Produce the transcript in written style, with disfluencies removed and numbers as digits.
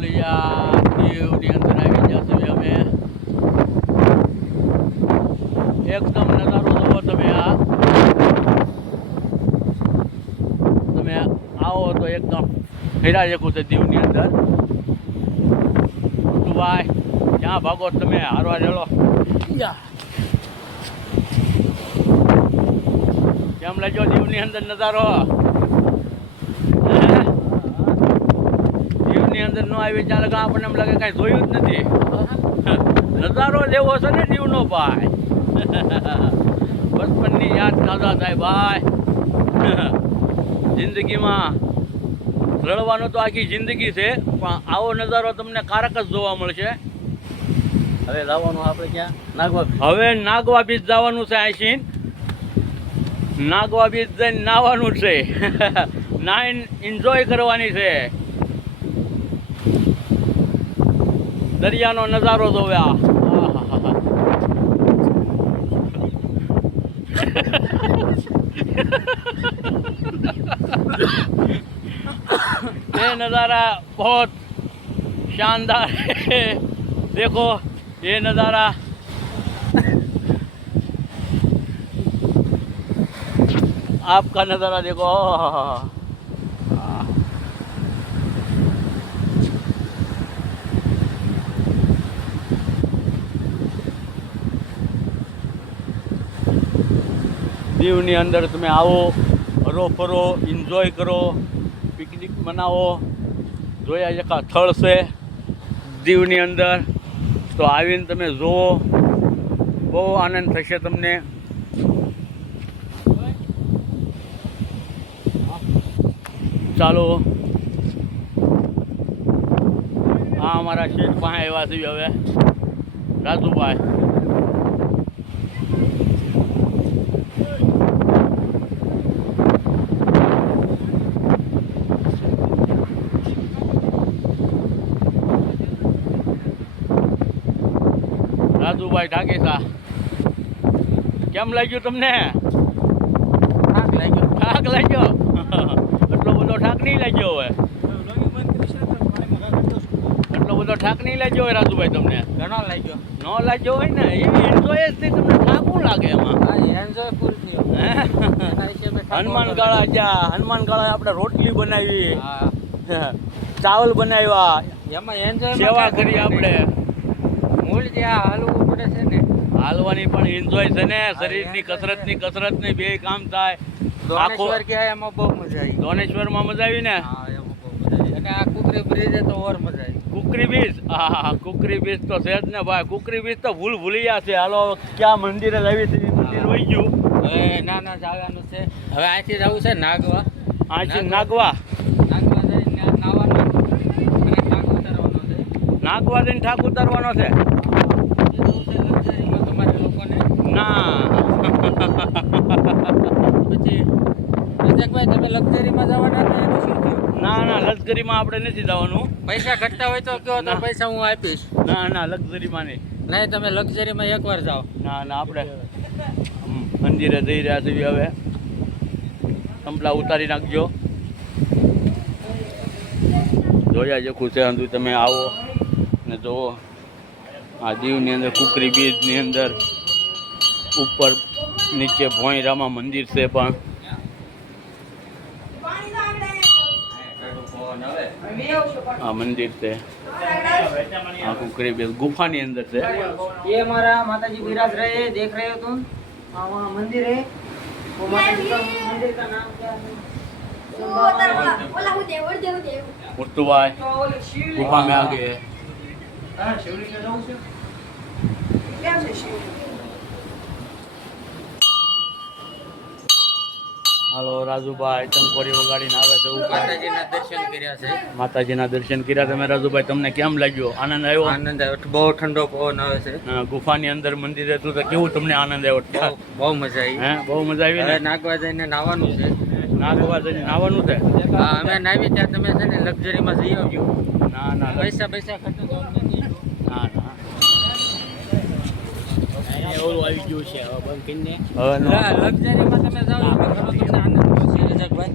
ભૂલિયા દીવની અંદર આવી ગયા છે અમે એકદમ નજારો જોવો તમે આ તમે આવો તો એકદમ ફેરા જેવું છે દીવની અંદર તું ભાઈ ક્યાં ભાગો તમે હારવા ચલો કેમ લાગ્યો દીવની અંદર નજારો દીવની અંદર નો આવી ત્યાં લગા આપણને એમ લાગે કાંઈ જોયું જ નથી નજારો લેવો છે ને દીવનો ભાઈ બચપનની યાદ તાજા થાય ભાઈ જિંદગીમાં રડવાનો તો આખી જિંદગી છે પણ આવો નજારો તમને કારક જ જોવા મળશે. હવે જવાનું આપણે ક્યાં નાગવા હવે નાગવા બીચ જવાનું છે આઈસીન નાગવા બીચ જઈને નાહવાનું છે નાઈન એન્જોય કરવાની છે દરિયાનો નજારો જોવ્યા ये नज़ारा बहुत शानदार है देखो ये नज़ारा आपका नज़ारा देखो દીવની અંદર તમે આવો હરો ફરો એન્જોય કરો પિકનિક મનાવો જોયા જેકા સ્થળ છે દીવની અંદર તો આવીને તમે જુઓ બહુ આનંદ થશે તમને. ચાલો હા અમારા શેઠ પાસે એવા છે હવે રાજુભાઈ રાજુભાઈ ઠાકેસા કેમ લાગ્યું તમને? ઠાક લાગ્યો એટલો બધો ઠાક નહીં લાગ્યો હોય એટલો બધો ઠાક નહીં લાગ્યો હોય રાજુભાઈ તમને? ઘણો લાગ્યો ન લાગ્યો હોય ને એવી એન્જોય જ થી તમને ઠાક શું લાગે એમાં? એન્જોય ફૂલ થયો હનુમાનગાળા જ્યાં હનુમાનગાળા આપણે રોટલી બનાવી ચાવલ બનાવ્યા એમાં એન્જોય સેવા કરી આપણે મૂળ જ્યાં હાલવું પડે છે ને હાલવાની પણ એન્જોય છે ને શરીરની કસરત ની બે કામ થાય. દોનેશ્વર ગયા એમાં બહુ મજા આવી. દોનેશ્વરમાં મજા આવી ને? હા એમાં બહુ મજા આવી અને આ કુકરી બ્રિજ તો ઓર મજા આવી. કુકરી બીચ હા કુકરી બીચ તો છે જ ને ભાઈ કુકરી બીચ તો ભૂલિયા છે. હાલો ક્યાં મંદિરે લાવી છે મંદિર વહી ગયું હવે નાના જવાનું છે. હવે અહીંથી જવું છે નાગવા અહીંથી નાગવા જઈને નાવાનું અને ઠાક ઉતારવાનો છે. નાગવા જઈને ઠાક ઉતારવાનો છે લક્ઝરીમાં તમારે લોકોને ના પછી રજાકભાઈ તમે લક્ઝરીમાં જવાના હતા એનું શું થયું? ના લક્ઝરીમાં આપણે નથી જવાનું. પૈસા ઘટતા હોય તો કહો તો પૈસા હું આપીશ. ના લક્ઝરીમાં નહીં. નહીં તમે લક્ઝરીમાં એકવાર જાઓ. ના આપણે મંદિરે જઈ રહ્યા છીએ હવે સંપલા ઉતારી નાખજો જોયા જે ખુશે અંદુ તમે આવો ને જુઓ આ દીવની અંદર કુકરી બીચની અંદર ઉપર નીચે ભોંયરામાં મંદિર છે પણ આ મંદિર છે આ કુકરી બીચ ગુફાની અંદર છે. ये हमारा माताजी विराज रहे हैं, देख रहे हो तुम वहाँ मंदिर है वो माताजी का मंदिर का नाम क्या है? मुर्तुबाई गुफा में आ गए હાલો રાજુભાઈ ટંકોરી વગાડીને આવે છે ઉપર. માતાજીના દર્શન કર્યા છે. માતાજીના દર્શન કર્યા તમે રાજુભાઈ તમને કેમ લાગ્યો? આનંદ આવ્યો? આનંદ આવ્યો. બહુ ઠંડો પવન આવે છે. ગુફાની અંદર મંદિર હતું તો કેવું તમને આનંદ આવ્યો? બહુ મજા આવી. હે બહુ મજા આવી હવે ને? નાગવા જઈને નાવાનું છે. નાગવા જઈને નાવાનું છે? હા અમે નાવી ત્યાં તમે છે ને લક્ઝરીમાં જઈ આવજો. ના પૈસા ખર્ચો તો અમને નહીં. ના ઓલું આવી ગયું છે હવે બંધ કરીને હવે લક્ઝરીમાં તમે જાઓ એટલે ઘણો તમને આનંદ મળશે રજાકભાઈ.